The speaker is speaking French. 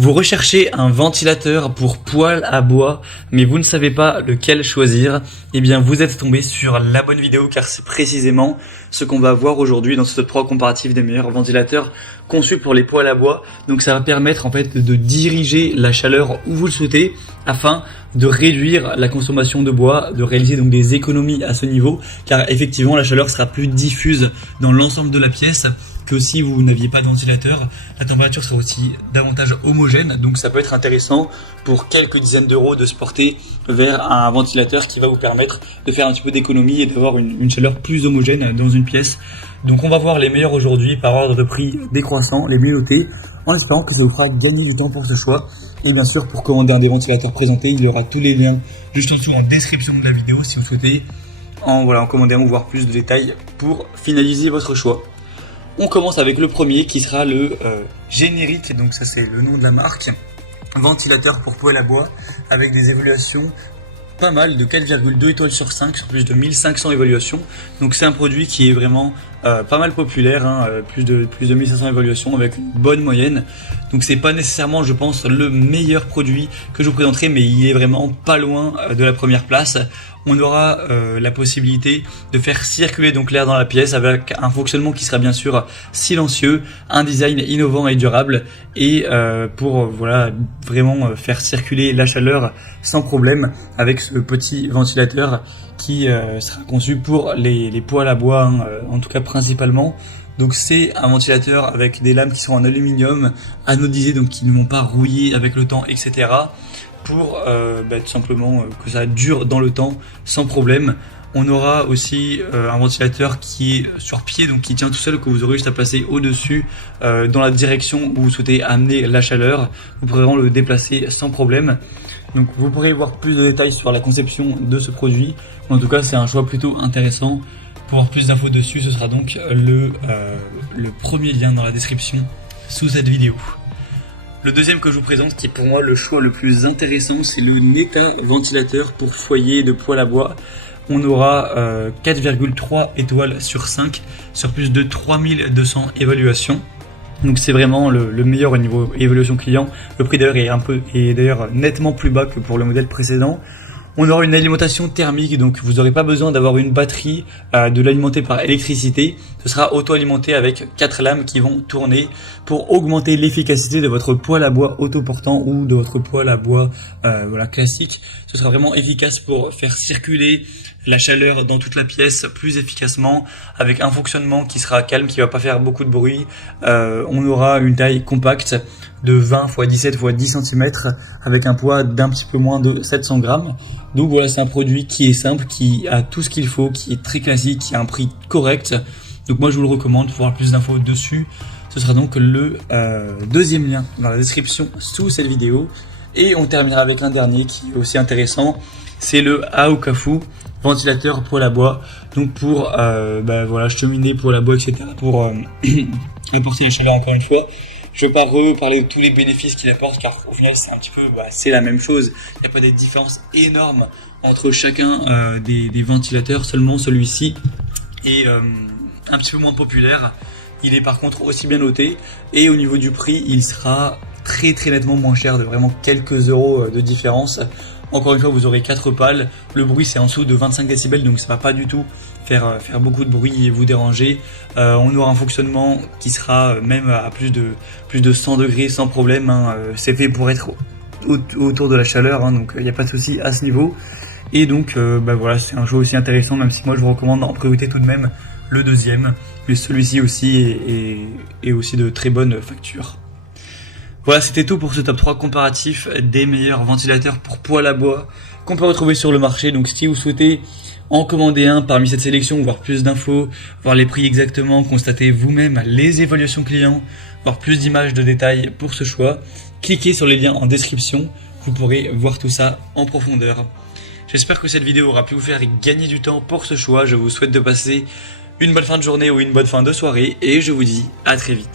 Vous recherchez un ventilateur pour poêle à bois, mais vous ne savez pas lequel choisir. Eh bien, vous êtes tombé sur la bonne vidéo car c'est précisément ce qu'on va voir aujourd'hui dans ce top 3 comparatif des meilleurs ventilateurs conçus pour les poêles à bois. Donc ça va permettre en fait de diriger la chaleur où vous le souhaitez afin de réduire la consommation de bois, de réaliser donc des économies à ce niveau car effectivement la chaleur sera plus diffuse dans l'ensemble de la pièce que si vous n'aviez pas de ventilateur. La température sera aussi davantage homogène, donc ça peut être intéressant pour quelques dizaines d'euros de se porter vers un ventilateur qui va vous permettre de faire un petit peu d'économie et d'avoir une chaleur plus homogène dans une pièce. Donc on va voir les meilleurs aujourd'hui par ordre de prix décroissant, les mieux notés, en espérant que ça vous fera gagner du temps pour ce choix. Et bien sûr, pour commander un des ventilateurs présentés, il y aura tous les liens juste en dessous en description de la vidéo si vous souhaitez en commander un ou voir plus de détails pour finaliser votre choix. On commence avec le premier qui sera le Générique, donc ça c'est le nom de la marque, ventilateur pour poêle à bois avec des évaluations pas mal de 4,2 étoiles sur 5 sur plus de 1500 évaluations. Donc c'est un produit qui est vraiment pas mal populaire, plus de 1500 évaluations avec une bonne moyenne. Donc c'est pas nécessairement, je pense, le meilleur produit que je vous présenterai, mais il est vraiment pas loin de la première place. On aura la possibilité de faire circuler donc l'air dans la pièce avec un fonctionnement qui sera bien sûr silencieux, un design innovant et durable et pour vraiment faire circuler la chaleur sans problème avec ce petit ventilateur qui sera conçu pour les poêles à bois, en tout cas principalement. Donc c'est un ventilateur avec des lames qui sont en aluminium, anodisées, donc qui ne vont pas rouiller avec le temps, etc. pour tout simplement que ça dure dans le temps sans problème. On aura aussi un ventilateur qui est sur pied, donc qui tient tout seul, que vous aurez juste à placer au-dessus dans la direction où vous souhaitez amener la chaleur. Vous pourrez vraiment le déplacer sans problème. Donc vous pourrez voir plus de détails sur la conception de ce produit. En tout cas, c'est un choix plutôt intéressant. Pour avoir plus d'infos dessus, ce sera donc le premier lien dans la description sous cette vidéo. Le deuxième que je vous présente, qui est pour moi le choix le plus intéressant, c'est le NECA ventilateur pour foyer de poêle à bois. On aura 4,3 étoiles sur 5 sur plus de 3200 évaluations. Donc c'est vraiment le meilleur au niveau évaluation client. Le prix d'ailleurs est d'ailleurs nettement plus bas que pour le modèle précédent. On aura une alimentation thermique, donc vous n'aurez pas besoin d'avoir une batterie, de l'alimenter par électricité. Ce sera auto-alimenté avec 4 lames qui vont tourner pour augmenter l'efficacité de votre poêle à bois autoportant ou de votre poêle à bois classique. Ce sera vraiment efficace pour faire circuler la chaleur dans toute la pièce plus efficacement avec un fonctionnement qui sera calme, qui va pas faire beaucoup de bruit. On aura une taille compacte de 20 x 17 x 10 cm avec un poids d'un petit peu moins de 700 grammes. Donc voilà, c'est un produit qui est simple, qui a tout ce qu'il faut, qui est très classique, qui a un prix correct. Donc moi je vous le recommande. Pour voir plus d'infos dessus, ce sera donc le deuxième lien dans la description sous cette vidéo. Et on terminera avec un dernier qui est aussi intéressant, c'est le Aokafu ventilateur poêle à bois. Donc pour cheminer poêle à bois, etc. pour apporter la chaleur encore une fois. Je ne vais pas reparler de tous les bénéfices qu'il apporte car au final c'est un petit peu c'est la même chose. Il n'y a pas des différences énormes entre chacun des ventilateurs, seulement celui-ci est un petit peu moins populaire. Il est par contre aussi bien noté et au niveau du prix il sera très nettement moins cher, de vraiment quelques euros de différence. Encore une fois, vous aurez 4 pales. Le bruit, c'est en dessous de 25 décibels, donc ça va pas du tout faire beaucoup de bruit et vous déranger. On aura un fonctionnement qui sera même à plus de 100 degrés sans problème. C'est fait pour être autour de la chaleur, donc il n'y a pas de souci à ce niveau. Et donc, c'est un choix aussi intéressant, même si moi je vous recommande en priorité tout de même le deuxième. Mais celui-ci aussi est aussi de très bonne facture. Voilà, c'était tout pour ce top 3 comparatif des meilleurs ventilateurs pour poêle à bois qu'on peut retrouver sur le marché. Donc si vous souhaitez en commander un parmi cette sélection, voir plus d'infos, voir les prix exactement, constater vous-même les évaluations clients, voir plus d'images de détails pour ce choix, cliquez sur les liens en description, vous pourrez voir tout ça en profondeur. J'espère que cette vidéo aura pu vous faire gagner du temps pour ce choix. Je vous souhaite de passer une bonne fin de journée ou une bonne fin de soirée et je vous dis à très vite.